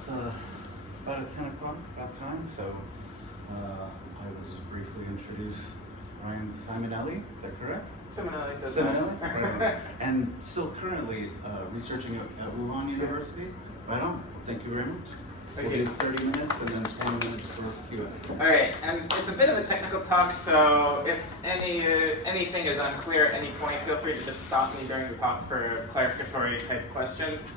it's about at 10 o'clock, it's about time, so I will just briefly introduce Ryan Simonelli, is that correct? Simonelli does Simonelli? And still currently researching at Wuhan University. Right on, thank you very much. We'll do 30 minutes and then 20 minutes for Q&A. All right, and it's a bit of a technical talk, so if anything is unclear at any point, feel free to just stop me during the talk for clarificatory type questions.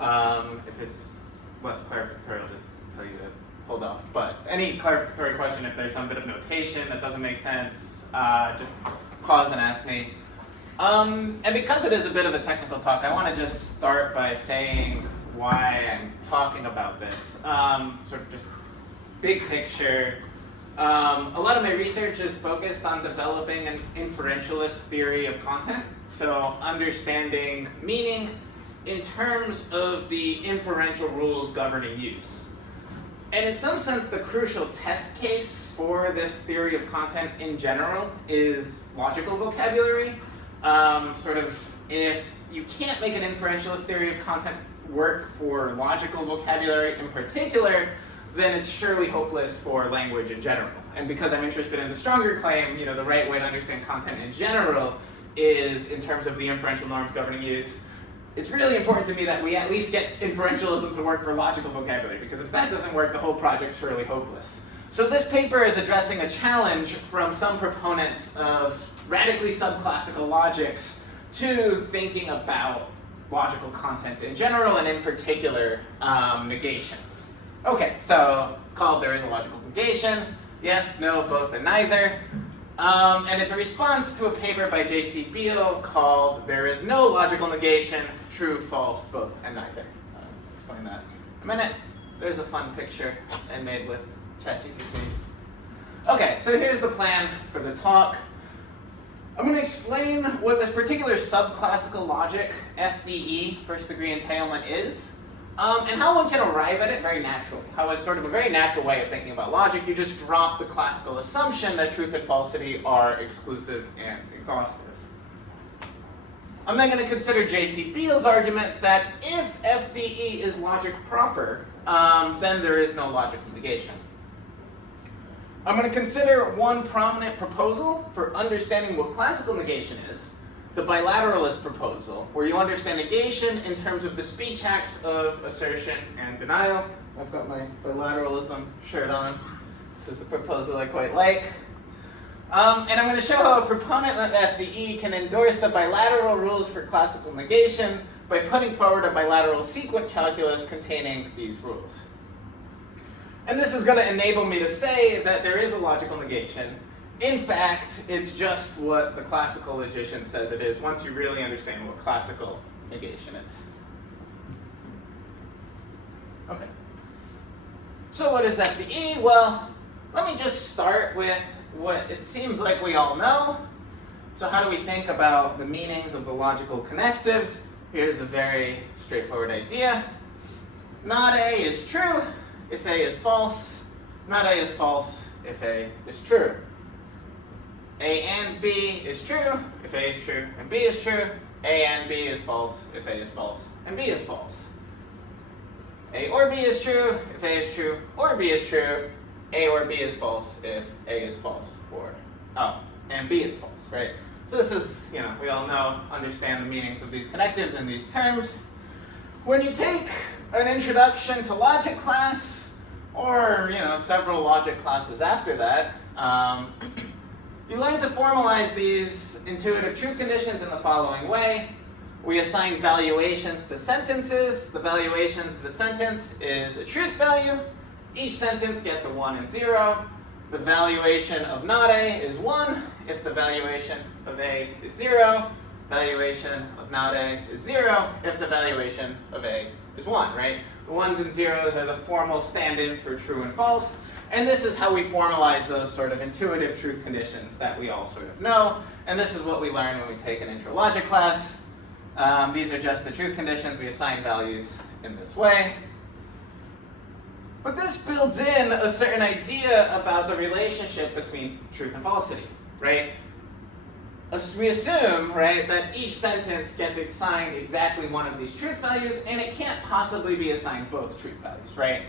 If it's less clarificatory, I'll just tell you to hold off. But any clarificatory question, if there's some bit of notation that doesn't make sense, just pause and ask me. And because it is a bit of a technical talk, I want to just start by saying why I'm talking about this. Sort of just big picture. A lot of my research is focused on developing an inferentialist theory of content. So understanding meaning in terms of the inferential rules governing use. And in some sense, the crucial test case for this theory of content in general is logical vocabulary. Sort of, if you can't make an inferentialist theory of content work for logical vocabulary in particular, then it's surely hopeless for language in general. And because I'm interested in the stronger claim, the right way to understand content in general is in terms of the inferential norms governing use, it's really important to me that we at least get inferentialism to work for logical vocabulary, because if that doesn't work, the whole project's surely hopeless. So this paper is addressing a challenge from some proponents of radically subclassical logics to thinking about logical contents in general, and in particular, negation. Okay, so it's called There is a Logical Negation. Yes, no, both, and neither. And it's a response to a paper by J.C. Beale called There is no logical negation, true, false, both, and neither. I'll explain that in a minute. There's a fun picture I made with ChatGPT. Okay, so here's the plan for the talk. I'm going to explain what this particular subclassical logic, FDE, first degree entailment, is, and how one can arrive at it very naturally. How it's sort of a very natural way of thinking about logic. You just drop the classical assumption that truth and falsity are exclusive and exhaustive. I'm then going to consider J.C. Beale's argument that if FDE is logic proper, then there is no logical negation. I'm going to consider one prominent proposal for understanding what classical negation is, the bilateralist proposal, where you understand negation in terms of the speech acts of assertion and denial. I've got my bilateralism shirt on. This is a proposal I quite like. And I'm going to show how a proponent of FDE can endorse the bilateral rules for classical negation by putting forward a bilateral sequent calculus containing these rules. And this is going to enable me to say that there is a logical negation. In fact, it's just what the classical logician says it is, once you really understand what classical negation is. Okay. So what is FDE? Well, let me just start with what it seems like we all know. So how do we think about the meanings of the logical connectives? Here's a very straightforward idea. Not A is true if A is false. Not A is false if A is true. A and B is true if A is true and B is true. A and B is false if A is false and B is false. A or B is true if A is true or B is true. A or B is false if A is false and B is false, right? So this is, we all know, understand the meanings of these connectives in these terms. When you take an introduction to logic class, or, several logic classes after that, you learn to formalize these intuitive truth conditions in the following way. We assign valuations to sentences. The valuations of a sentence is a truth value. Each sentence gets a 1 and 0. The valuation of not A is 1 if the valuation of A is 0. Valuation of not A is 0 if the valuation of A is 1, right? The 1s and 0s are the formal stand-ins for true and false. And this is how we formalize those sort of intuitive truth conditions that we all sort of know. And this is what we learn when we take an intro logic class. These are just the truth conditions. We assign values in this way. But this builds in a certain idea about the relationship between truth and falsity, right? we assume, right, that each sentence gets assigned exactly one of these truth values, and it can't possibly be assigned both truth values, right?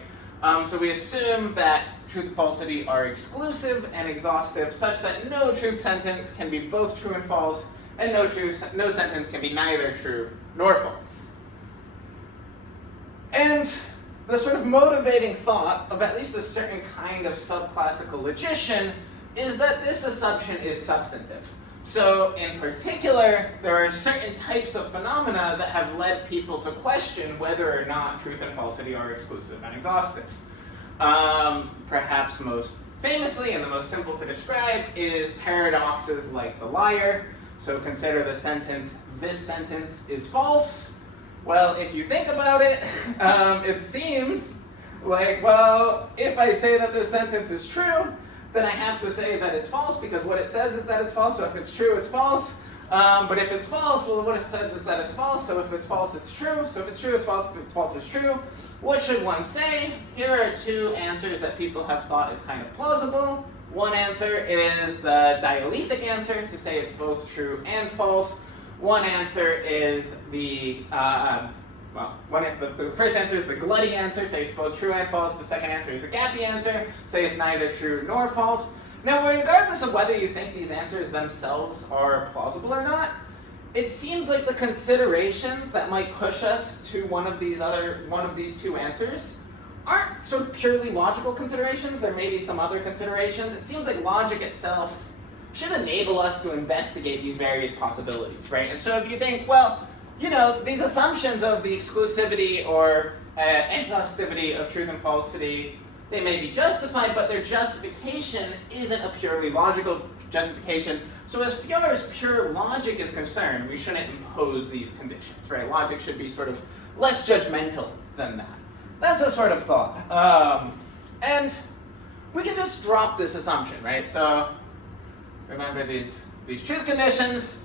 So we assume that truth and falsity are exclusive and exhaustive, such that no truth sentence can be both true and false, and no sentence can be neither true nor false. And the sort of motivating thought of at least a certain kind of subclassical logician is that this assumption is substantive. So in particular, there are certain types of phenomena that have led people to question whether or not truth and falsity are exclusive and exhaustive. Perhaps most famously and the most simple to describe is paradoxes like the liar. So consider the sentence, "This sentence is false." Well, if you think about it, it seems like, well, if I say that this sentence is true, then I have to say that it's false because what it says is that it's false, so if it's true, it's false. But if it's false, well, what it says is that it's false, so if it's false, it's true. So if it's true, it's false, if it's false, it's true. What should one say? Here are two answers that people have thought is kind of plausible. One answer is the dialethic answer, to say it's both true and false. One answer is the first answer is the glutty answer, say it's both true and false. The second answer is the gappy answer, say it's neither true nor false. Now, regardless of whether you think these answers themselves are plausible or not, it seems like the considerations that might push us to one of these two answers aren't sort of purely logical considerations. There may be some other considerations. It seems like logic itself should enable us to investigate these various possibilities, right? And so if you think, well, you know, these assumptions of the exclusivity or exhaustivity of truth and falsity, they may be justified, but their justification isn't a purely logical justification. So as far as pure logic is concerned, we shouldn't impose these conditions, right? Logic should be sort of less judgmental than that. That's a sort of thought. And we can just drop this assumption, right? So remember these truth conditions.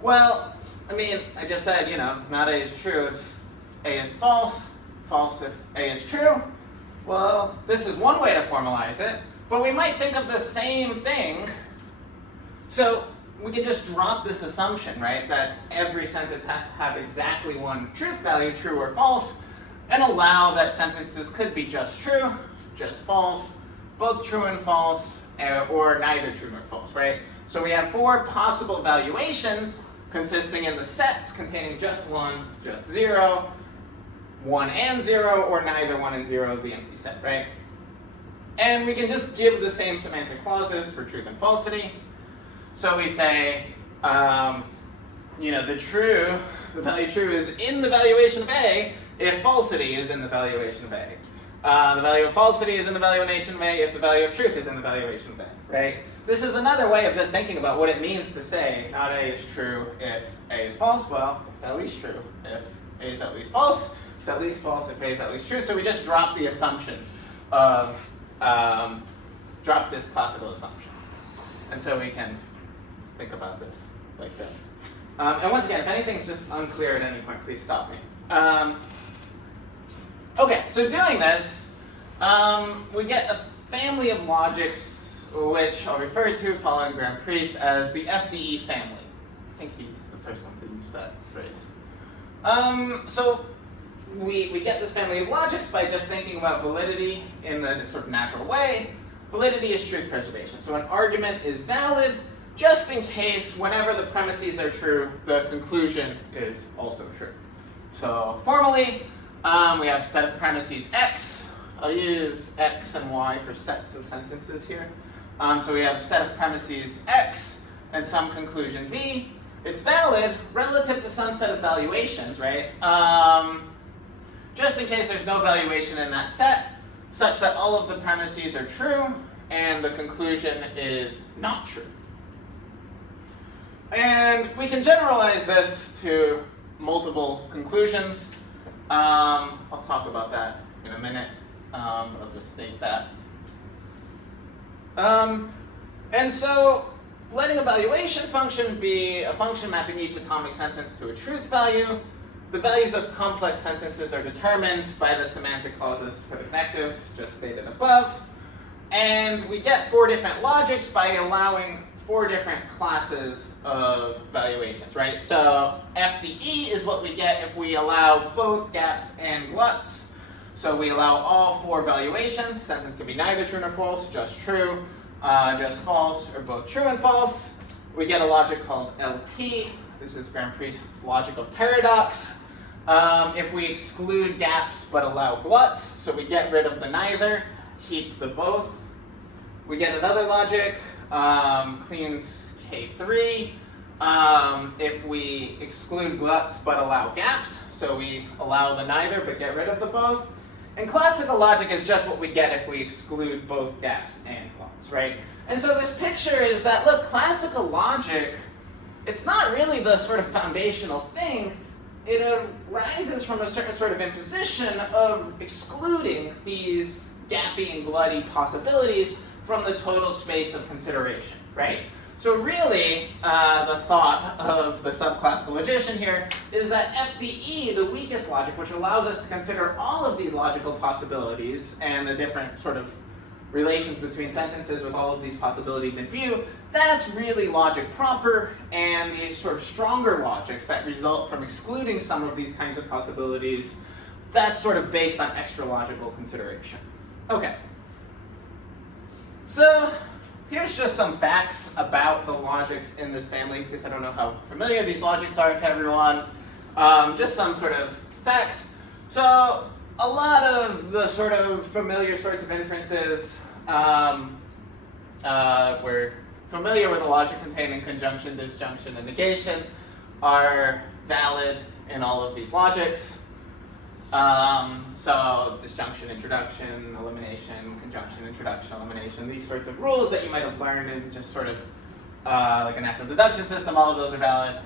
Well, I mean, I just said, you know, not A is true if A is false, false if A is true. Well, this is one way to formalize it, but we might think of the same thing. So we can just drop this assumption, right, that every sentence has to have exactly one truth value, true or false, and allow that sentences could be just true, just false, both true and false, or neither true nor false, right? So we have four possible valuations consisting in the sets containing just 1, just 0, 1 and 0, or neither 1 and 0, the empty set, right? And we can just give the same semantic clauses for truth and falsity. So we say, you know, the value true is in the valuation of A if falsity is in the valuation of A. The value of falsity is in the valuation of A if the value of truth is in the valuation of A, right? This is another way of just thinking about what it means to say not A is true if A is false. Well, it's at least true if A is at least false. It's at least false if A is at least true. So we just drop the assumption of, drop this classical assumption. And so we can think about this like this. And once again, if anything's just unclear at any point, please stop me. Okay, so doing this, we get a family of logics which I'll refer to following Graham Priest as the FDE family. I think he's the first one to use that phrase. So we get this family of logics by just thinking about validity in the sort of natural way. Validity is truth preservation. So an argument is valid just in case whenever the premises are true, the conclusion is also true. So formally, we have a set of premises X. I'll use X and Y for sets of sentences here. So we have a set of premises X and some conclusion V. It's valid relative to some set of valuations, right? Just in case there's no valuation in that set, such that all of the premises are true and the conclusion is not true. And we can generalize this to multiple conclusions. I'll talk about that in a minute, but I'll just state that. And so letting a valuation function be a function mapping each atomic sentence to a truth value. The values of complex sentences are determined by the semantic clauses for the connectives, just stated above. And we get 4 different logics by allowing 4 different classes of valuations, right? So FDE is what we get if we allow both gaps and gluts. So we allow all 4 valuations. Sentence can be neither true nor false, just true, just false, or both true and false. We get a logic called LP. This is Grand Priest's logic of paradox. If we exclude gaps but allow gluts, so we get rid of the neither, keep the both. We get another logic, cleans K3, if we exclude gluts but allow gaps, so we allow the neither but get rid of the both. And classical logic is just what we get if we exclude both gaps and gluts, right? And so this picture is that, look, classical logic, it's not really the sort of foundational thing. It arises from a certain sort of imposition of excluding these gappy and glutty possibilities from the total space of consideration, right? So really, the thought of the subclassical logician here is that FDE, the weakest logic, which allows us to consider all of these logical possibilities and the different sort of relations between sentences with all of these possibilities in view, that's really logic proper, and these sort of stronger logics that result from excluding some of these kinds of possibilities, that's sort of based on extra logical consideration. Okay. So here's just some facts about the logics in this family, because I don't know how familiar these logics are to everyone. Just some sort of facts. So a lot of the sort of familiar sorts of inferences, we're familiar with the logic containing conjunction, disjunction, and negation, are valid in all of these logics. So disjunction, introduction, elimination, conjunction, introduction, elimination, these sorts of rules that you might have learned in just sort of like a natural deduction system, all of those are valid.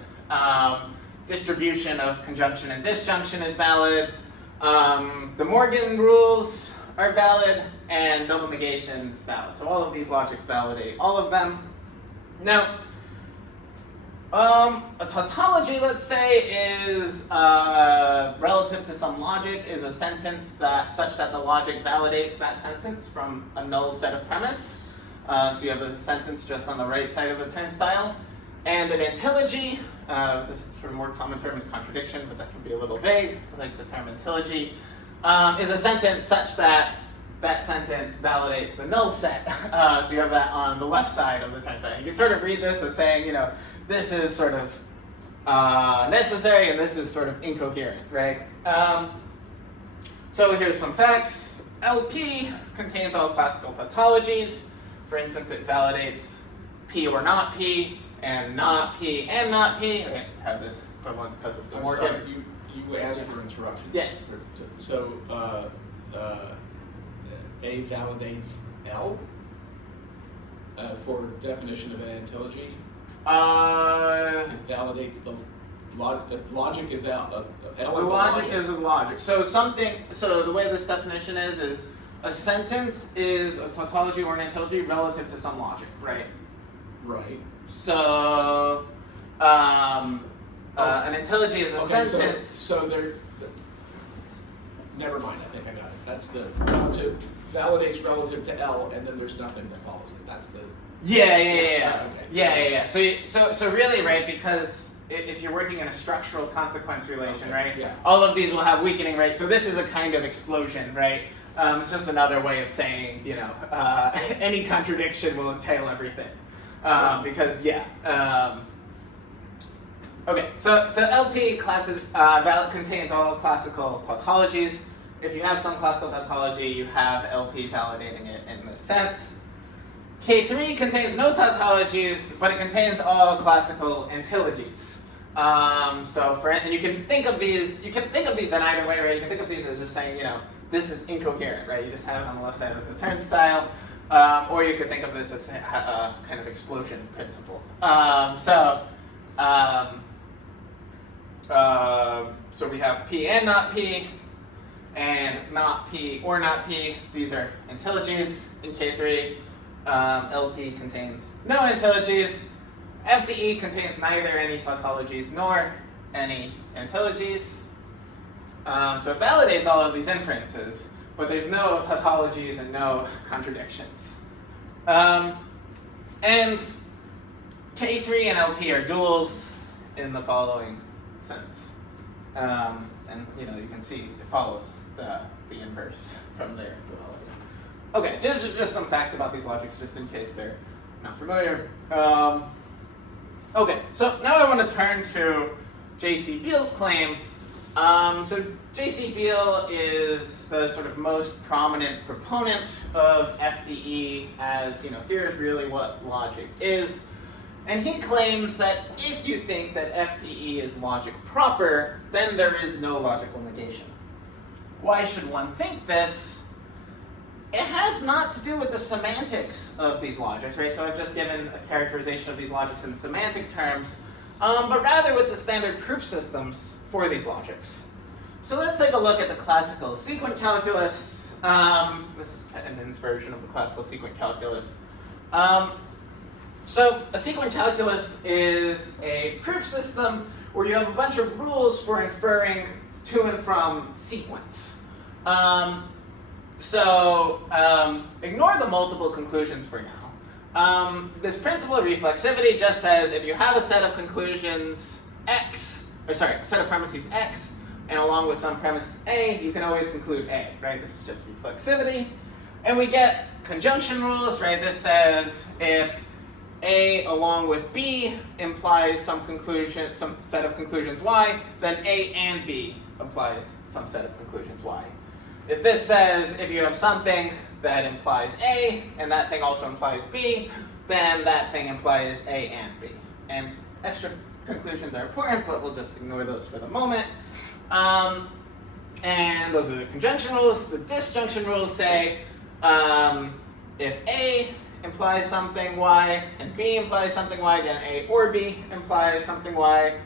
Distribution of conjunction and disjunction is valid. The Morgan rules are valid, and double negation is valid. So all of these logics validate all of them. Now, a tautology, let's say, is relative to some logic, is a sentence that such that the logic validates that sentence from a null set of premise. So you have a sentence just on the right side of the turnstile. And an antilogy, this is sort of more common term is contradiction, but that can be a little vague, like the term antilogy, is a sentence such that that sentence validates the null set. So you have that on the left side of the turnstile. You can sort of read this as saying, you know, this is sort of necessary and this is sort of incoherent, right? So here's some facts. LP contains all classical tautologies. For instance, it validates P or not P, and not P and not P. I have this equivalence because of the Morgan. Sorry, you asked for interruptions. Yeah. So A validates L for definition of an antilogy. It validates the logic is L. L is the logic is a logic. So the way this definition is a sentence is a tautology or an antilogy relative to some logic, right? Right. So an antilogy is a sentence. So never mind. I think I got it. That's the relative validates relative to L, and then there's nothing that follows it. That's the. Yeah. Okay. So really, right? Because if you're working in a structural consequence relation, Okay, right? yeah. All of these will have weakening, right? So this is a kind of explosion, right? It's just another way of saying, you know, any contradiction will entail everything. Because okay, so LP contains all classical tautologies. If you have some classical tautology, you have LP validating it in this sense. K3 contains no tautologies, but it contains all classical antilogies. And you can think of these in either way, right? You can think of these as just saying, you know, this is incoherent, right? You just have it on the left side of the turnstile. Or you could think of this as a kind of explosion principle. So we have P and not P, and not P or not P. These are antilogies in K3. LP contains no antilogies. FDE contains neither any tautologies nor any antilogies. So it validates all of these inferences, but there's no tautologies and no contradictions. And K3 and LP are duals in the following sense. And you can see it follows the inverse from their duality. Okay, just some facts about these logics, just in case they're not familiar. Okay, so now I want to turn to J.C. Beale's claim. So J.C. Beale is the sort of most prominent proponent of FDE as, here's really what logic is. And he claims that if you think that FDE is logic proper, then there is no logical negation. Why should one think this? It has not to do with the semantics of these logics, right? So I've just given a characterization of these logics in semantic terms, but rather with the standard proof systems for these logics. So let's take a look at the classical sequent calculus. This is Pettenden's version of the classical sequent calculus. So a sequent calculus is a proof system where you have a bunch of rules for inferring to and from sequence. Ignore the multiple conclusions for now. This principle of reflexivity just says if you have a set of conclusions set of premises X, and along with some premise A, you can always conclude A, right? This is just reflexivity. And we get conjunction rules, right? This says if A along with B implies some set of conclusions Y, then A and B implies some set of conclusions Y. If this says if you have something that implies A, and that thing also implies B, then that thing implies A and B. And extra conclusions are important, but we'll just ignore those for the moment. And those are the conjunction rules. The disjunction rules say if A implies something Y and B implies something Y, then A or B implies something Y.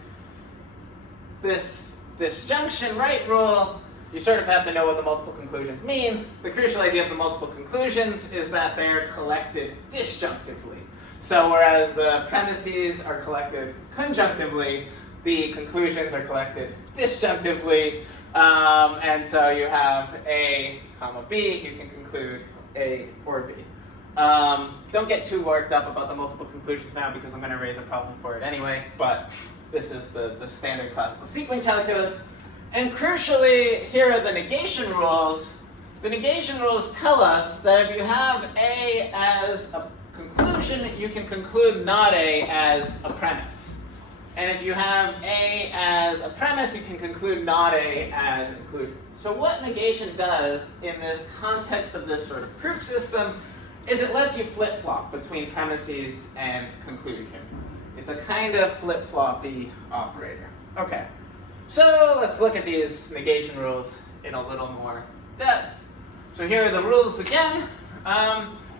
This disjunction right rule, you sort of have to know what the multiple conclusions mean. The crucial idea of the multiple conclusions is that they're collected disjunctively. So whereas the premises are collected conjunctively, the conclusions are collected disjunctively. And so you have A, comma B, you can conclude A or B. Don't get too worked up about the multiple conclusions now because I'm going to raise a problem for it anyway, but this is the standard classical sequent calculus. And crucially, here are the negation rules. The negation rules tell us that if you have A as a conclusion, you can conclude not A as a premise. And if you have A as a premise, you can conclude not A as an inclusion. So what negation does in the context of this sort of proof system is it lets you flip-flop between premises and conclusion. It's a kind of flip-floppy operator. Okay, so let's look at these negation rules in a little more depth. So here are the rules again.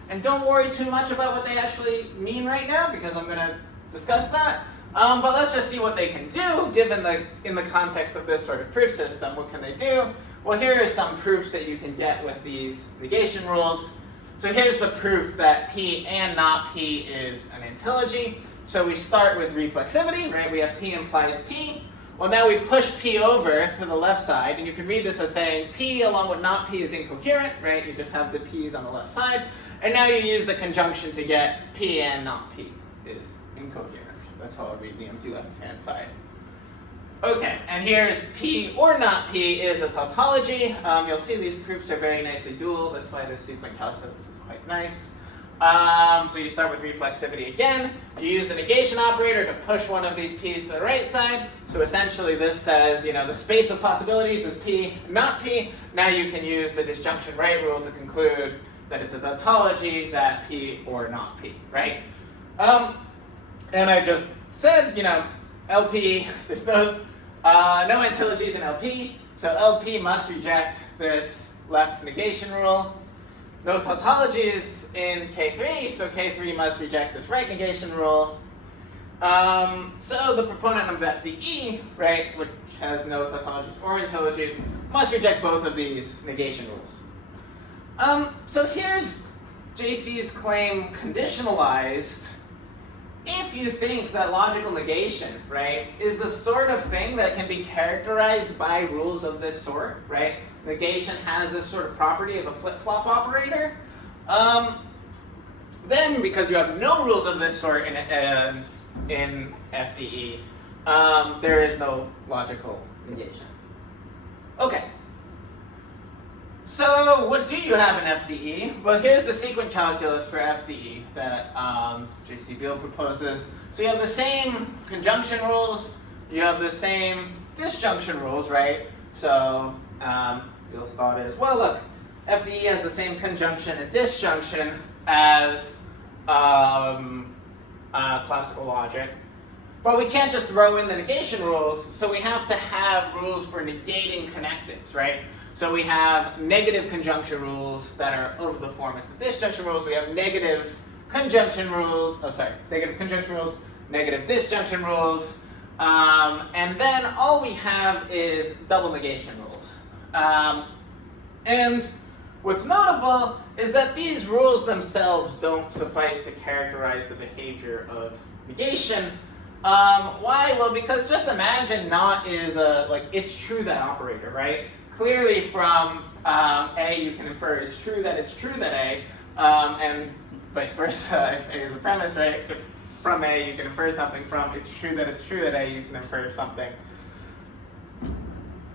And don't worry too much about what they actually mean right now because I'm going to discuss that. But let's just see what they can do given in the context of this sort of proof system. What can they do? Well, here are some proofs that you can get with these negation rules. So here's the proof that P and not P is an ontology. So we start with reflexivity, right? We have P implies P. Well, now we push P over to the left side, and you can read this as saying P along with not P is incoherent, right? You just have the P's on the left side. And now you use the conjunction to get P and not P is incoherent. That's how I read the empty left-hand side. Okay, and here's P or not P is a tautology. You'll see these proofs are very nicely dual. That's why this sequent calculus is quite nice. So you start with reflexivity again. You use the negation operator to push one of these P's to the right side. So essentially this says, the space of possibilities is P, not P. Now you can use the disjunction right rule to conclude that it's a tautology that P or not P, right? And I just said, LP, there's no ontologies in LP, so LP must reject this left negation rule. No tautologies in K3, so K3 must reject this right negation rule. So the proponent of FDE, right, which has no tautologies or ontologies, must reject both of these negation rules. So here's JC's claim conditionalized. If you think that logical negation, right, is the sort of thing that can be characterized by rules of this sort, right? Negation has this sort of property of a flip-flop operator. Then, because you have no rules of this sort in FDE, there is no logical negation. Okay. So what do you have in FDE? Well, here's the sequent calculus for FDE that J.C. Beale proposes. So you have the same conjunction rules, you have the same disjunction rules, right? So Beale's thought is, well, look, FDE has the same conjunction and disjunction as classical logic. But we can't just throw in the negation rules, so we have to have rules for negating connectives, right? So we have negative conjunction rules that are of the form as the disjunction rules. We have negative conjunction rules, negative conjunction rules, negative disjunction rules. And then all we have is double negation rules. And what's notable is that these rules themselves don't suffice to characterize the behavior of negation. Why? Well, because just imagine not is a, it's true that operator, right? Clearly from A you can infer it's true that A, and vice versa if A is a premise, right? If from A you can infer something, from it's true that A you can infer something.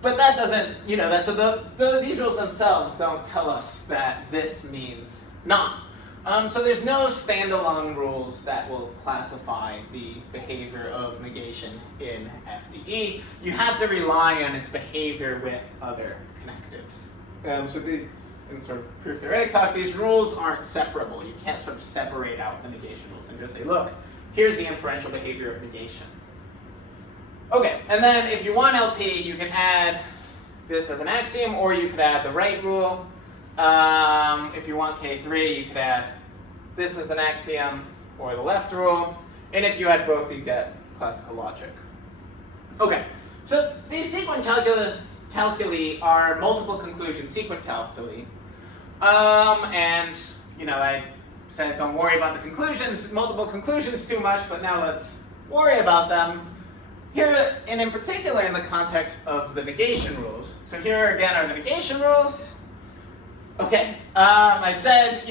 But that doesn't, so these rules themselves don't tell us that this means not. So there's no standalone rules that will classify the behavior of negation in FDE. You have to rely on its behavior with other connectives. So these, in sort of proof theoretic talk, these rules aren't separable. You can't sort of separate out the negation rules and just say, look, here's the inferential behavior of negation. Okay, and then if you want LP, you can add this as an axiom, or you could add the right rule. If you want K3, you could add this as an axiom, or the left rule. And if you add both, you get classical logic. Okay, so these sequent calculi are multiple conclusion sequent calculi. And, I said don't worry about the conclusions, multiple conclusions too much, but now let's worry about them. Here, and in particular in the context of the negation rules. So here again are the negation rules. Okay, I said,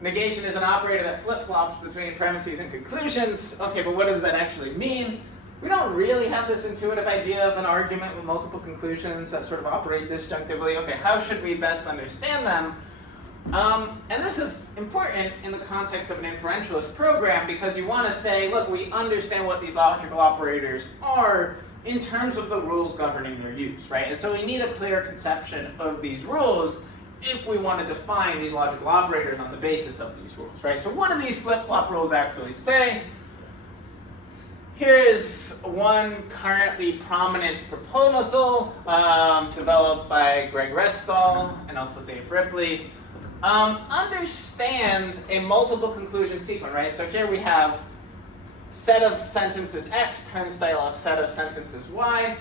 negation is an operator that flip-flops between premises and conclusions. Okay, but what does that actually mean? We don't really have this intuitive idea of an argument with multiple conclusions that sort of operate disjunctively. Okay, how should we best understand them? And this is important in the context of an inferentialist program because you want to say, look, we understand what these logical operators are in terms of the rules governing their use, right? And so we need a clear conception of these rules if we want to define these logical operators on the basis of these rules, right? So what do these flip-flop rules actually say? Here is one currently prominent proposal developed by Greg Restall and also Dave Ripley. Understand a multiple conclusion sequence, right? So here we have set of sentences X, turnstile set of sentences Y.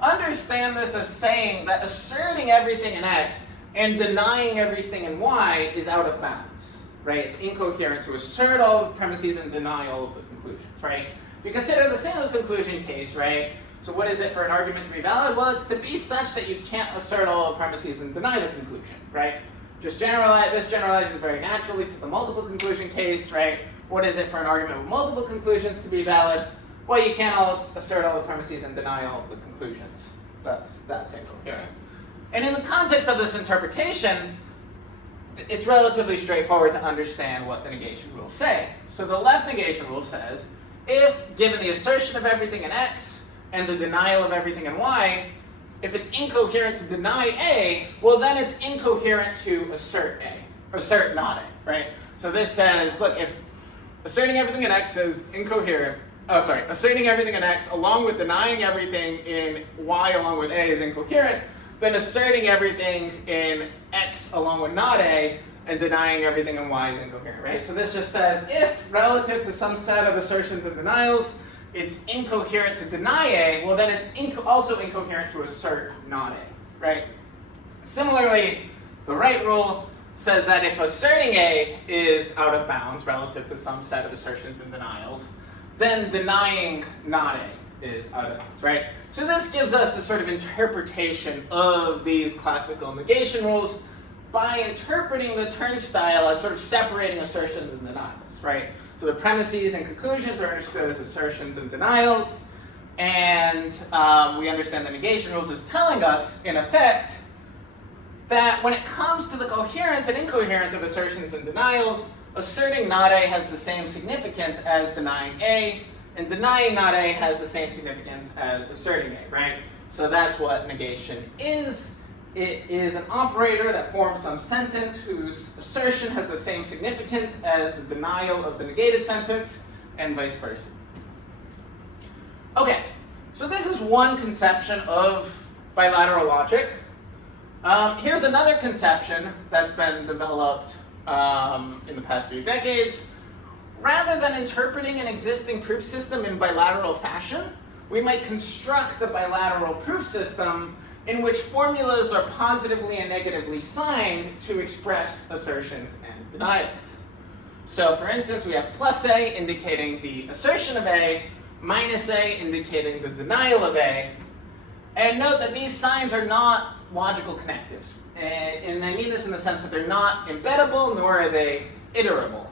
Understand this as saying that asserting everything in X and denying everything in Y is out of bounds, right? It's incoherent to assert all of the premises and deny all of the conclusions, right? If you consider the single conclusion case, right? So what is it for an argument to be valid? Well, it's to be such that you can't assert all the premises and deny the conclusion, right? Just generalize, this generalizes very naturally to the multiple conclusion case, right? What is it for an argument with multiple conclusions to be valid? Well, you can't assert all the premises and deny all of the conclusions. That's incoherent. And in the context of this interpretation, it's relatively straightforward to understand what the negation rules say. So the left negation rule says, if given the assertion of everything in X and the denial of everything in Y, if it's incoherent to deny A, well then it's incoherent to assert A, assert not A, right? So this says, look, if asserting everything in X is incoherent, asserting everything in X along with denying everything in Y along with A is incoherent, then asserting everything in X along with not A and denying everything in Y is incoherent, right? So this just says if relative to some set of assertions and denials, it's incoherent to deny A, well then it's also incoherent to assert not A, right? Similarly, the right rule says that if asserting A is out of bounds relative to some set of assertions and denials, then denying not A is out of bounds, right? So this gives us a sort of interpretation of these classical negation rules by interpreting the turnstile as sort of separating assertions and denials, right? So the premises and conclusions are understood as assertions and denials. And we understand the negation rules as telling us, in effect, that when it comes to the coherence and incoherence of assertions and denials, asserting not A has the same significance as denying A, and denying not A has the same significance as asserting A, right? So that's what negation is. It is an operator that forms some sentence whose assertion has the same significance as the denial of the negated sentence, and vice versa. Okay, so this is one conception of bilateral logic. Here's another conception that's been developed in the past few decades. Rather than interpreting an existing proof system in bilateral fashion, we might construct a bilateral proof system in which formulas are positively and negatively signed to express assertions and denials. So for instance, we have plus A indicating the assertion of A, minus A indicating the denial of A. And note that these signs are not logical connectives. And I mean this in the sense that they're not embeddable, nor are they iterable.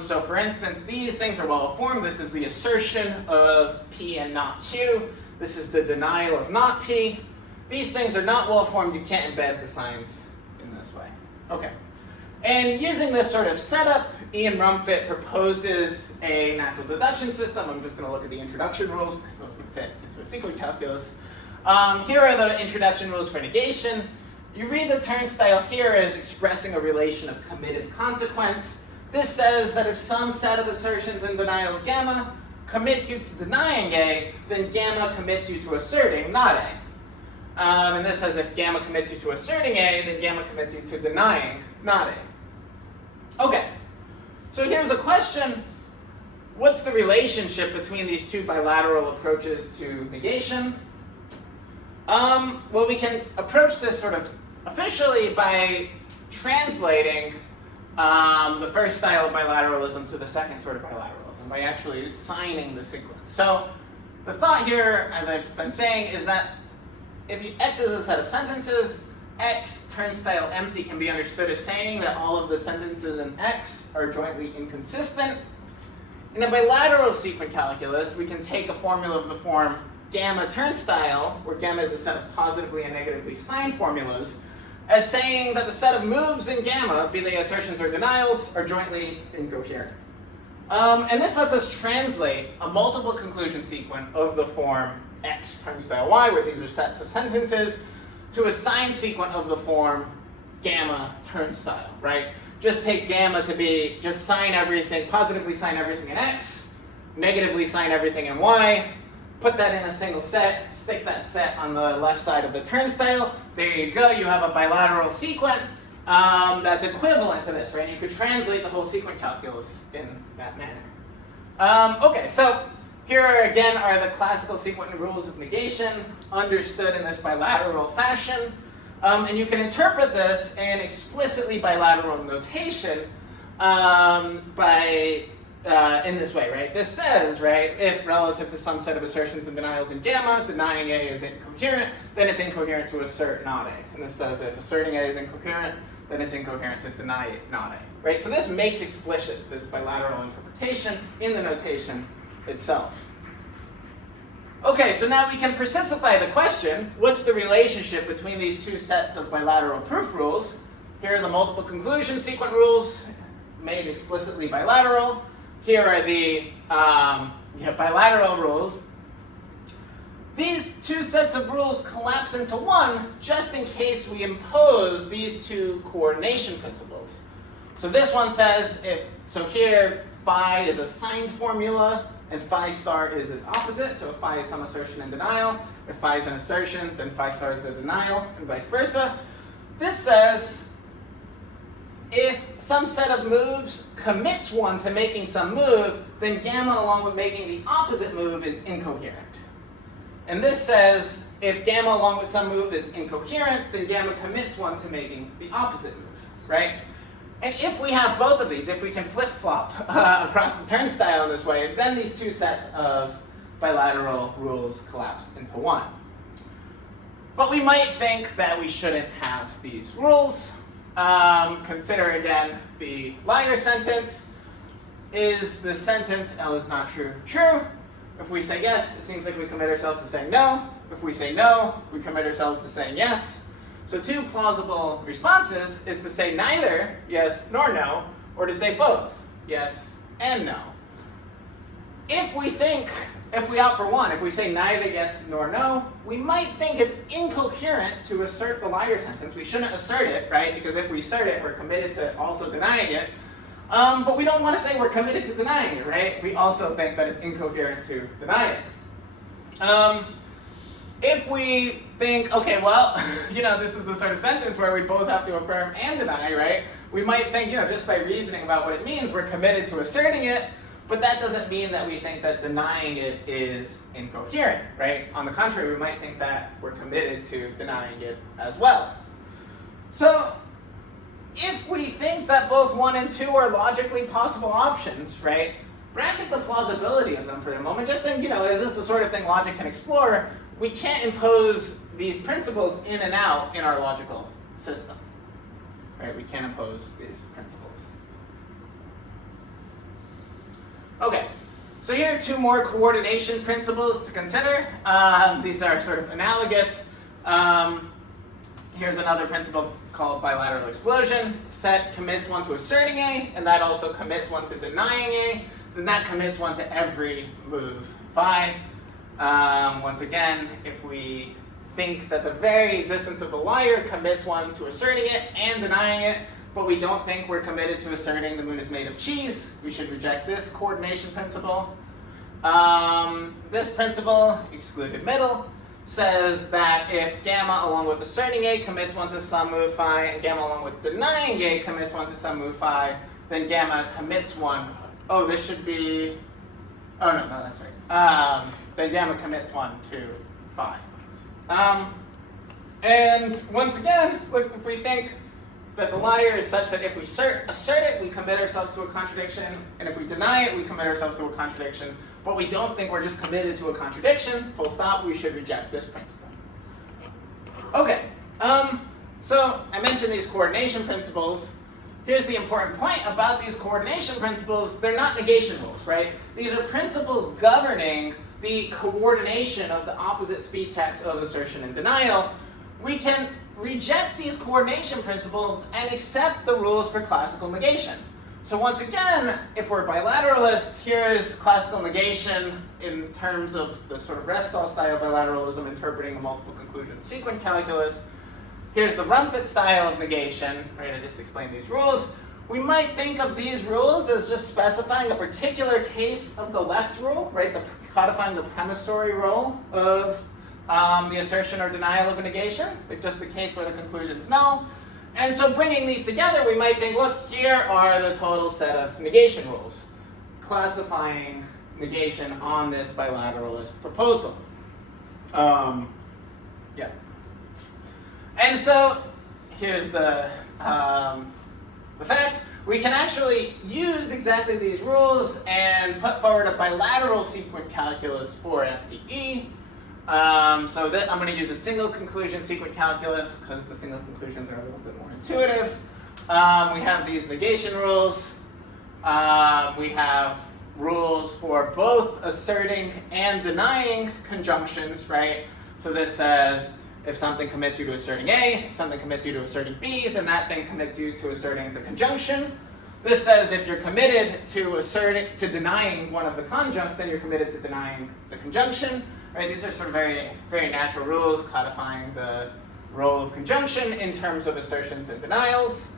So for instance, these things are well formed. This is the assertion of P and not Q. This is the denial of not P. These things are not well formed. You can't embed the signs in this way. Okay. And using this sort of setup, Ian Rumfitt proposes a natural deduction system. I'm just going to look at the introduction rules because those would fit into a sequence calculus. Here are the introduction rules for negation. You read the turnstile here as expressing a relation of committive consequence. This says that if some set of assertions and denials gamma commits you to denying A, then gamma commits you to asserting not A. And this says if gamma commits you to asserting A, then gamma commits you to denying not A. Okay, so here's a question. What's the relationship between these two bilateral approaches to negation? Well, we can approach this sort of officially by translating the first style of bilateralism to the second sort of bilateralism, by actually signing the sequence. So the thought here, as I've been saying, is that if X is a set of sentences, X turnstile empty can be understood as saying that all of the sentences in X are jointly inconsistent. In a bilateral sequence calculus, we can take a formula of the form gamma turnstile, where gamma is a set of positively and negatively signed formulas, as saying that the set of moves in gamma, be they assertions or denials, are jointly incoherent. And this lets us translate a multiple conclusion sequence of the form X turnstile Y, where these are sets of sentences, to a sign sequence of the form gamma turnstile, right? Just take gamma to be, just sign everything, positively sign everything in X, negatively sign everything in Y, put that in a single set, stick that set on the left side of the turnstile. There you go, you have a bilateral sequence that's equivalent to this, right? You could translate the whole sequence calculus in that manner. Okay, so here again are the classical sequence rules of negation, understood in this bilateral fashion. And you can interpret this in explicitly bilateral notation in this way, right? This says, right, if relative to some set of assertions and denials in gamma, denying A is incoherent, then it's incoherent to assert not A. And this says if asserting A is incoherent, then it's incoherent to deny not A, right? So this makes explicit this bilateral interpretation in the notation itself. Okay, so now we can precify the question, what's the relationship between these two sets of bilateral proof rules? Here are the multiple conclusion sequence rules, made explicitly bilateral. Here are the bilateral rules. These two sets of rules collapse into one just in case we impose these two coordination principles. So this one says, so here phi is a signed formula and phi star is its opposite. So if phi is some assertion and denial, if phi is an assertion, then phi star is the denial, and vice versa. This says if some set of moves commits one to making some move, then gamma along with making the opposite move is incoherent. And this says if gamma along with some move is incoherent, then gamma commits one to making the opposite move, right? And if we have both of these, if we can flip-flop across the turnstile in this way, then these two sets of bilateral rules collapse into one. But we might think that we shouldn't have these rules. Consider again the liar sentence. is the sentence L is not true true? If we say yes, it seems like we commit ourselves to saying no. If we say no, we commit ourselves to saying yes. So two plausible responses is to say neither yes nor no, or to say both yes and no. If we opt for one, if we say neither yes nor no, we might think it's incoherent to assert the liar sentence. We shouldn't assert it, right? Because if we assert it, we're committed to also denying it. But we don't want to say we're committed to denying it, right? We also think that it's incoherent to deny it. If we think, okay, well, this is the sort of sentence where we both have to affirm and deny, right? We might think, just by reasoning about what it means, we're committed to asserting it, but that doesn't mean that we think that denying it is incoherent, right? On the contrary, we might think that we're committed to denying it as well. So, if we think that both 1 and 2 are logically possible options, right, bracket the plausibility of them for a moment. Just think, is this the sort of thing logic can explore? We can't impose these principles in and out in our logical system, right? We can't impose these principles. Okay, so here are 2 more coordination principles to consider. These are sort of analogous. Here's another principle called bilateral explosion. If set commits one to asserting A, and that also commits one to denying A, then that commits one to every move phi. Once again, if we think that the very existence of the liar commits one to asserting it and denying it, but we don't think we're committed to asserting the moon is made of cheese, we should reject this coordination principle. This principle, excluded middle, says that if gamma along with asserting A commits one to some move phi, and gamma along with denying A commits one to some move phi, then gamma commits one. Oh, this should be, oh no, that's right. Then gamma commits one to phi. And once again, look, if we think that the liar is such that if we assert it, we commit ourselves to a contradiction, and if we deny it, we commit ourselves to a contradiction, but we don't think we're just committed to a contradiction, full stop, we should reject this principle. Okay, so I mentioned these coordination principles. Here's the important point about these coordination principles. They're not negation rules, right? These are principles governing the coordination of the opposite speech acts of assertion and denial. We can reject these coordination principles and accept the rules for classical negation. So once again, if we're bilateralist, here's classical negation in terms of the sort of Restall style bilateralism interpreting a multiple conclusion sequent calculus. Here's the Rumford style of negation, right? I just explained these rules. We might think of these rules as just specifying a particular case of the left rule, right? Codifying the premissory role of the assertion or denial of a negation, like just the case where the conclusion is null. And so bringing these together, we might think, look, here are the total set of negation rules, classifying negation on this bilateralist proposal. Yeah. And so here's the fact. We can actually use exactly these rules and put forward a bilateral sequent calculus for FDE. So that I'm going to use a single conclusion sequent calculus because the single conclusions are a little bit more intuitive. We have these negation rules. We have rules for both asserting and denying conjunctions, right? So this says if something commits you to asserting A, something commits you to asserting B, then that thing commits you to asserting the conjunction. This says if you're committed to denying one of the conjuncts, then you're committed to denying the conjunction. Right? These are sort of very, very natural rules codifying the role of conjunction in terms of assertions and denials.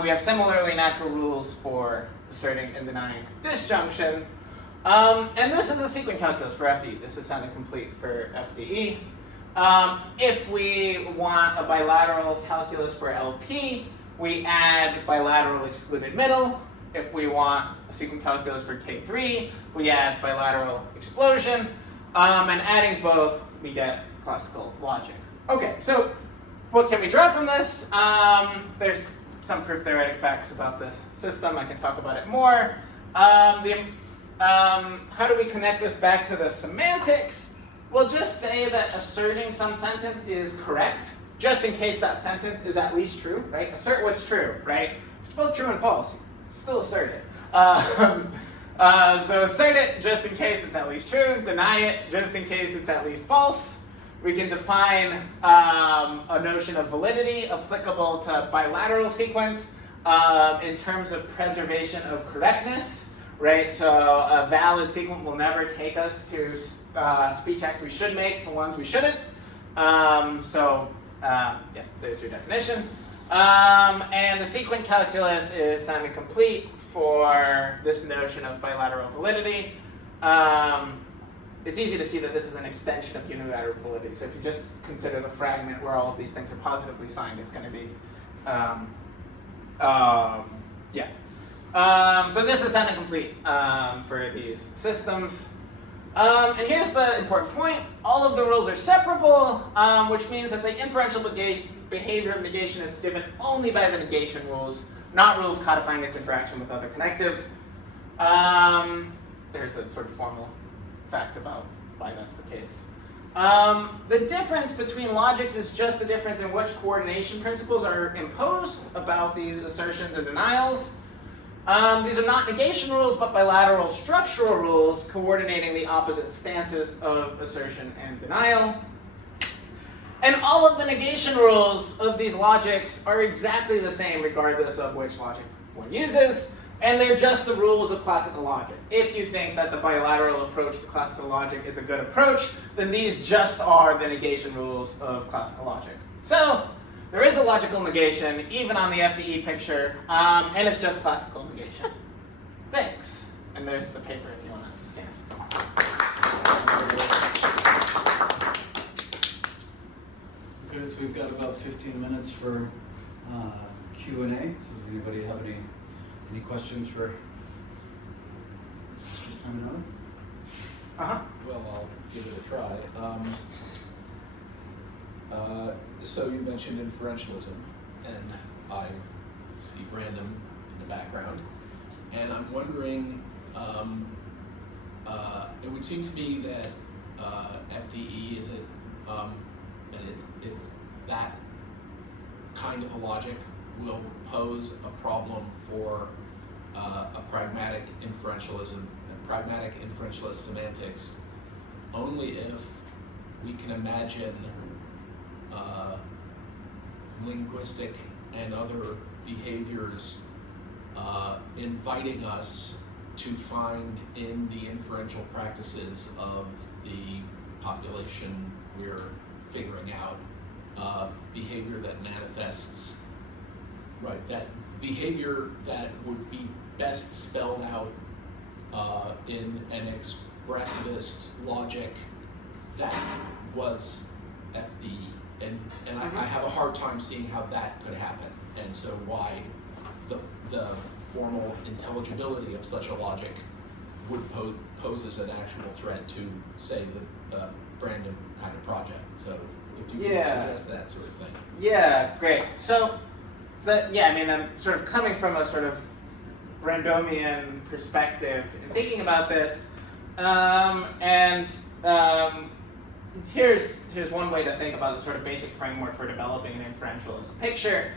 We have similarly natural rules for asserting and denying disjunctions. And this is a sequent calculus for FDE. This is sounding complete for FDE. If we want a bilateral calculus for LP, we add bilateral excluded middle. If we want a sequent calculus for K3, we add bilateral explosion. And adding both, we get classical logic. Okay, so what can we draw from this? There's some proof theoretic facts about this system. I can talk about it more. How do we connect this back to the semantics? We'll just say that asserting some sentence is correct, just in case that sentence is at least true, right? Assert what's true, right? It's both true and false. Still assert it. So assert it just in case it's at least true, deny it just in case it's at least false. We can define a notion of validity applicable to bilateral sequence in terms of preservation of correctness, right? So a valid sequence will never take us to speech acts we should make to ones we shouldn't. Yeah, there's your definition. And the sequent calculus is sounding complete for this notion of bilateral validity. It's easy to see that this is an extension of unilateral validity. So if you just consider the fragment where all of these things are positively signed, it's going to be, so this is sounding complete for these systems. And here's the important point. All of the rules are separable, which means that the inferential behavior of negation is given only by the negation rules, not rules codifying its interaction with other connectives. There's a sort of formal fact about why that's the case. The difference between logics is just the difference in which coordination principles are imposed about these assertions and denials. These are not negation rules, but bilateral structural rules coordinating the opposite stances of assertion and denial. And all of the negation rules of these logics are exactly the same regardless of which logic one uses, and they're just the rules of classical logic. If you think that the bilateral approach to classical logic is a good approach, then these just are the negation rules of classical logic. So there is a logical negation, even on the FDE picture, and it's just classical negation. Thanks. And there's the paper if you want to understand. Okay, so we've got about 15 minutes for Q&A. So does anybody have any questions for Mr. Simonelli? Well, I'll give it a try. So you mentioned inferentialism, and I see random in the background, and I'm wondering, it would seem to me that FDE is it's that kind of a logic will pose a problem for a pragmatic inferentialism and pragmatic inferentialist semantics only if we can imagine linguistic and other behaviors inviting us to find in the inferential practices of the population we're figuring out behavior that manifests, right, that behavior that would be best spelled out in an expressivist logic that was FDE. And I have a hard time seeing how that could happen, and so why the formal intelligibility of such a logic would pose as an actual threat to, say, the random kind of project. So if you could address that sort of thing. Yeah, great. So, I'm sort of coming from a sort of Brandomian perspective and thinking about this, here's one way to think about the sort of basic framework for developing an inferentialist picture.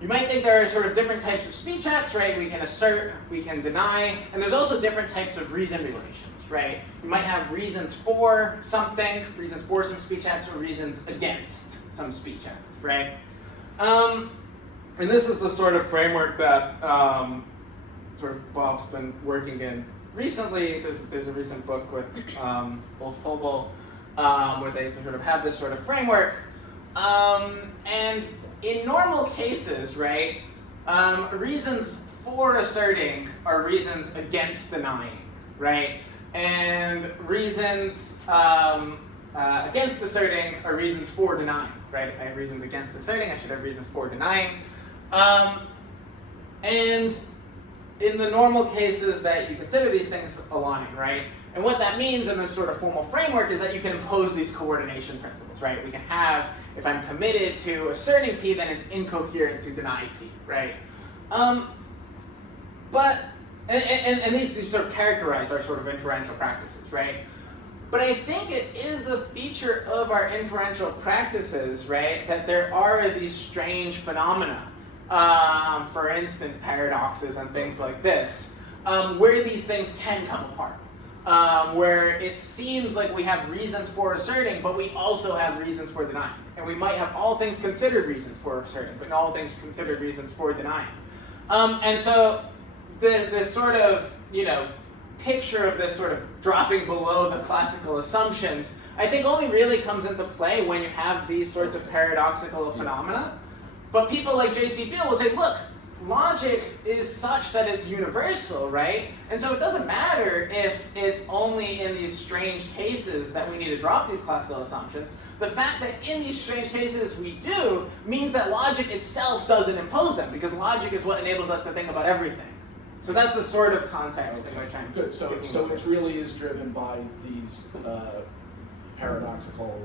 You might think there are sort of different types of speech acts, right? We can assert, we can deny, and there's also different types of reason relations, right? You might have reasons for something, reasons for some speech acts, or reasons against some speech act, right? And this is the sort of framework that sort of Bob's been working in recently. There's a recent book with Wolf Hobel where they sort of have this sort of framework. And in normal cases, right, reasons for asserting are reasons against denying, right? And reasons against asserting are reasons for denying, right? If I have reasons against asserting, I should have reasons for denying. And in the normal cases that you consider these things align, right? And what that means in this sort of formal framework is that you can impose these coordination principles, right? We can have, if I'm committed to asserting P, then it's incoherent to deny P, right? And these sort of characterize our sort of inferential practices, right? But I think it is a feature of our inferential practices, right, that there are these strange phenomena for instance, paradoxes and things like this, where these things can come apart. Where it seems like we have reasons for asserting, but we also have reasons for denying. And we might have all things considered reasons for asserting, but not all things considered reasons for denying. And so this sort of, picture of this sort of dropping below the classical assumptions, I think only really comes into play when you have these sorts of paradoxical phenomena. But people like J.C. Beale will say, look, logic is such that it's universal, right? And so it doesn't matter if it's only in these strange cases that we need to drop these classical assumptions. The fact that in these strange cases we do means that logic itself doesn't impose them, because logic is what enables us to think about everything. So that's the sort of context that we're trying to Good. So it really is driven by these paradoxical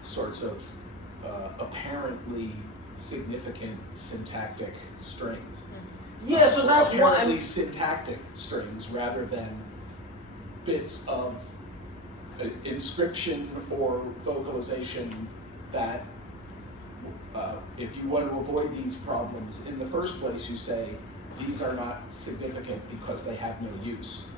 sorts of apparently significant syntactic strings. Yeah, so that's why apparently syntactic strings rather than bits of inscription or vocalization that if you want to avoid these problems in the first place, you say these are not significant because they have no use.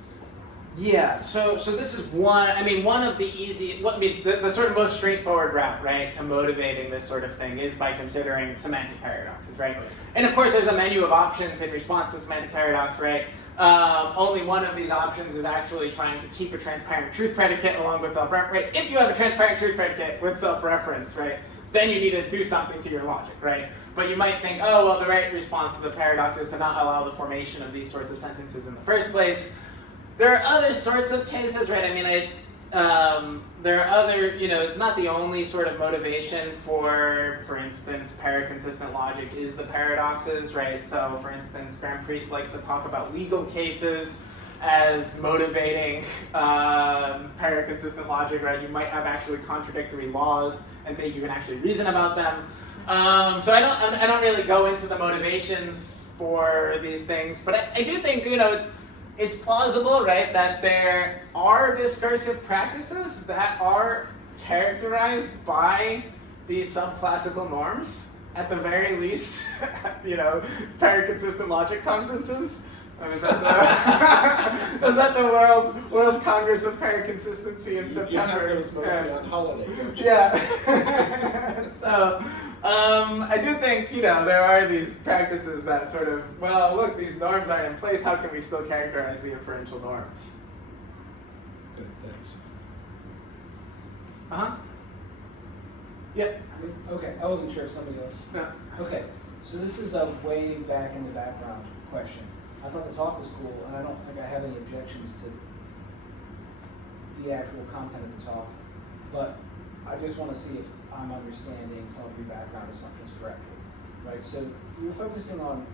Yeah, so this is one of the easy, the sort of most straightforward route, right, to motivating this sort of thing is by considering semantic paradoxes, right? And of course there's a menu of options in response to semantic paradox, right? Only one of these options is actually trying to keep a transparent truth predicate along with self-reference, right? If you have a transparent truth predicate with self-reference, right, then you need to do something to your logic, right? But you might think, oh, well, the right response to the paradox is to not allow the formation of these sorts of sentences in the first place. There are other sorts of cases, right? There are other, it's not the only sort of motivation for instance, paraconsistent logic is the paradoxes, right? So, for instance, Graham Priest likes to talk about legal cases as motivating paraconsistent logic, right? You might have actually contradictory laws and think you can actually reason about them. So I don't really go into the motivations for these things, but I do think, it's plausible, right, that there are discursive practices that are characterized by these subclassical norms, at the very least, paraconsistent logic conferences. Was at the World Congress of Paraconsistency in September. You have those mostly on holiday, don't you? Yeah. So, I do think, there are these practices that sort of, well, look, these norms aren't in place, how can we still characterize the inferential norms? Good, thanks. Uh-huh. Yep. Okay, I wasn't sure if somebody else. No. Okay, so this is a way back in the background question. I thought the talk was cool, and I don't think I have any objections to the actual content of the talk, but I just want to see if I'm understanding some of your background assumptions correctly, right? So you're focusing on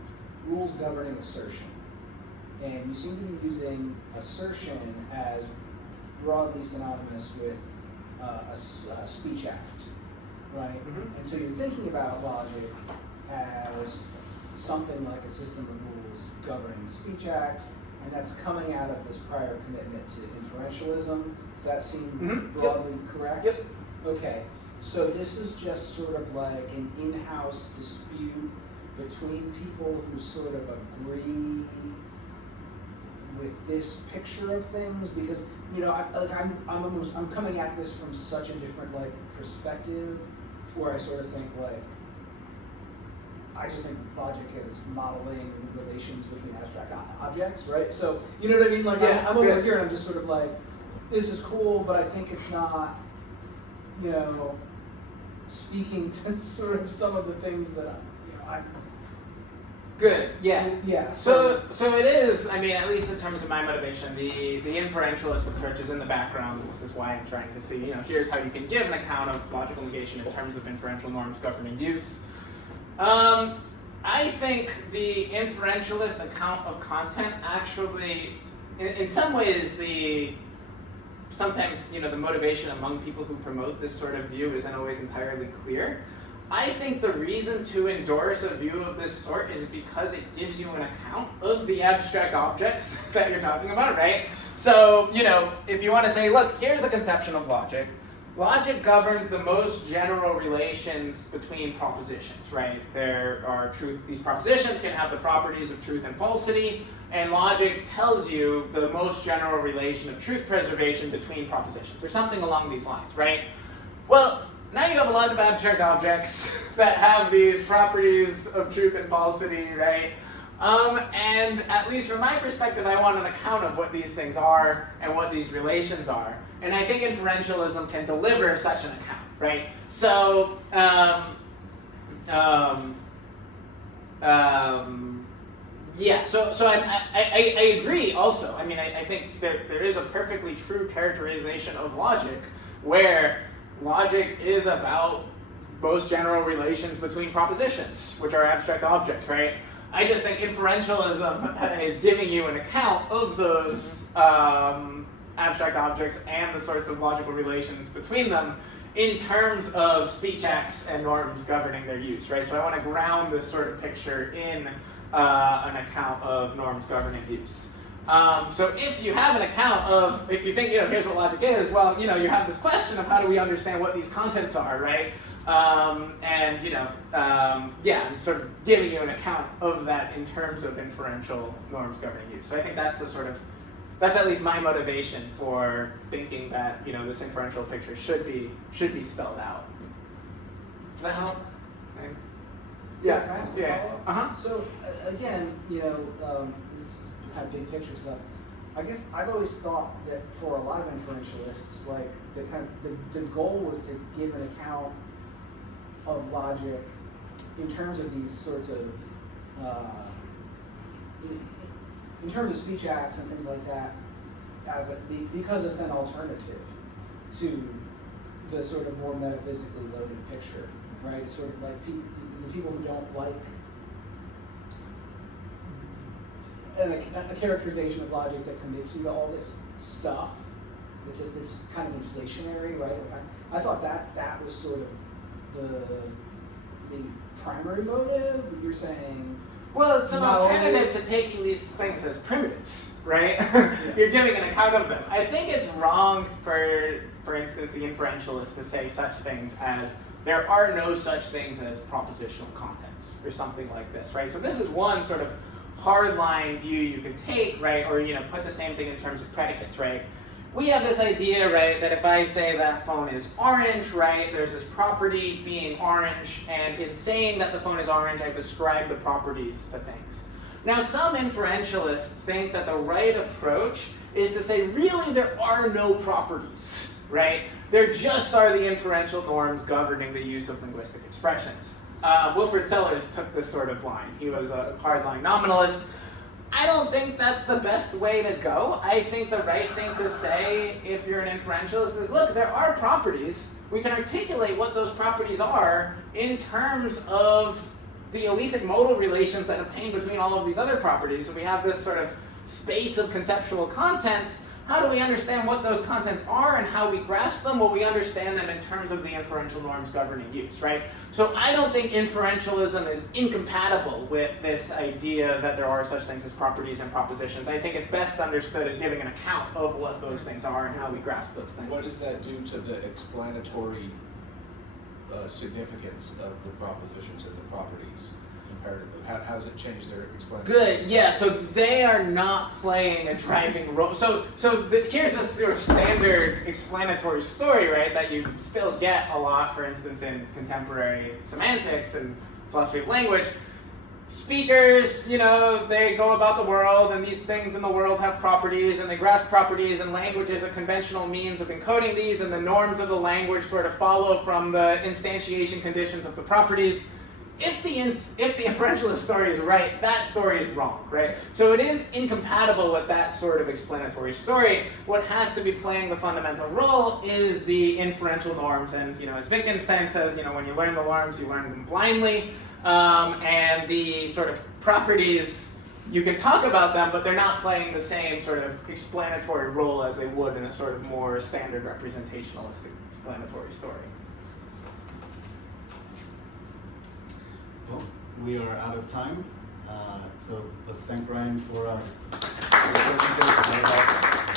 rules governing assertion, and you seem to be using assertion as broadly synonymous with a speech act, right? Mm-hmm. And so you're thinking about logic as something like a system of rules governing speech acts, and that's coming out of this prior commitment to inferentialism. Does that seem broadly correct? Yep. Okay, so this is just sort of like an in-house dispute between people who sort of agree with this picture of things, because I'm coming at this from such a different perspective, where I sort of think I just think logic is modeling relations between abstract objects, right? So, you know what I mean? I'm over here and I'm just sort of this is cool, but I think it's not, speaking to sort of some of the things that I'm Good, yeah. Yeah. So it is, at least in terms of my motivation, the inferentialist approach is in the background. This is why I'm trying to see, here's how you can give an account of logical negation in terms of inferential norms governing use. I think the inferentialist account of content actually, in some ways, sometimes the motivation among people who promote this sort of view isn't always entirely clear. I think the reason to endorse a view of this sort is because it gives you an account of the abstract objects that you're talking about, right? So, if you want to say, look, here's a conception of logic, logic governs the most general relations between propositions, right? There are these propositions can have the properties of truth and falsity, and logic tells you the most general relation of truth preservation between propositions, or something along these lines, right? Well, now you have a lot of abstract objects that have these properties of truth and falsity, right? And at least from my perspective, I want an account of what these things are and what these relations are. And I think inferentialism can deliver such an account, right? So, yeah, so I agree also. I mean, I think there is a perfectly true characterization of logic where logic is about most general relations between propositions, which are abstract objects, right? I just think inferentialism is giving you an account of those abstract objects and the sorts of logical relations between them in terms of speech acts and norms governing their use, right? So I want to ground this sort of picture in an account of norms governing use. So if you have an account of, if you think, here's what logic is, well, you have this question of how do we understand what these contents are, right? Yeah, I'm sort of giving you an account of that in terms of inferential norms governing use. So I think that's that's at least my motivation for thinking that, this inferential picture should be spelled out. Does that help? Right. Yeah. Can I ask a follow-up? Uh-huh. So again, this is kind of big picture stuff. I guess I've always thought that for a lot of inferentialists, like the goal was to give an account of logic in terms of these sorts of in terms of speech acts and things like that, because it's an alternative to the sort of more metaphysically loaded picture, right? It's sort of like the people who don't like a characterization of logic that commits you to all this stuff. It's kind of inflationary, right? Like I thought that was sort of the primary motive. You're saying, well, it's an not alternative always to taking these things as primitives, right? Yeah. You're giving an account of them. I think it's wrong for instance, the inferentialist to say such things as there are no such things as propositional contents or something like this, right? So this is one sort of hardline view you can take, right? Or put the same thing in terms of predicates, right? We have this idea, right, that if I say that phone is orange, right, there's this property being orange, and in saying that the phone is orange, I describe the properties to things. Now, some inferentialists think that the right approach is to say, really, there are no properties, right? There just are the inferential norms governing the use of linguistic expressions. Wilfrid Sellers took this sort of line. He was a hardline nominalist. I don't think that's the best way to go. I think the right thing to say if you're an inferentialist is, look, there are properties. We can articulate what those properties are in terms of the elethic modal relations that obtain between all of these other properties. And we have this sort of space of conceptual contents. How do we understand what those contents are and how we grasp them? Well, we understand them in terms of the inferential norms governing use, right? So I don't think inferentialism is incompatible with this idea that there are such things as properties and propositions. I think it's best understood as giving an account of what those things are and how we grasp those things. What does that do to the explanatory significance of the propositions and the properties comparatively? How does it change their explanatory? Good, yeah, so they are not playing a driving role. So here's a sort of standard explanatory story, right, that you still get a lot, for instance, in contemporary semantics and philosophy of language. Speakers, they go about the world, and these things in the world have properties, and they grasp properties, and language is a conventional means of encoding these, and the norms of the language sort of follow from the instantiation conditions of the properties. If the inferentialist story is right, that story is wrong, right? So it is incompatible with that sort of explanatory story. What has to be playing the fundamental role is the inferential norms, and as Wittgenstein says, when you learn the norms, you learn them blindly. And the sort of properties, you can talk about them, but they're not playing the same sort of explanatory role as they would in a sort of more standard representationalist explanatory story. Well, we are out of time, so let's thank Ryan for your presentation.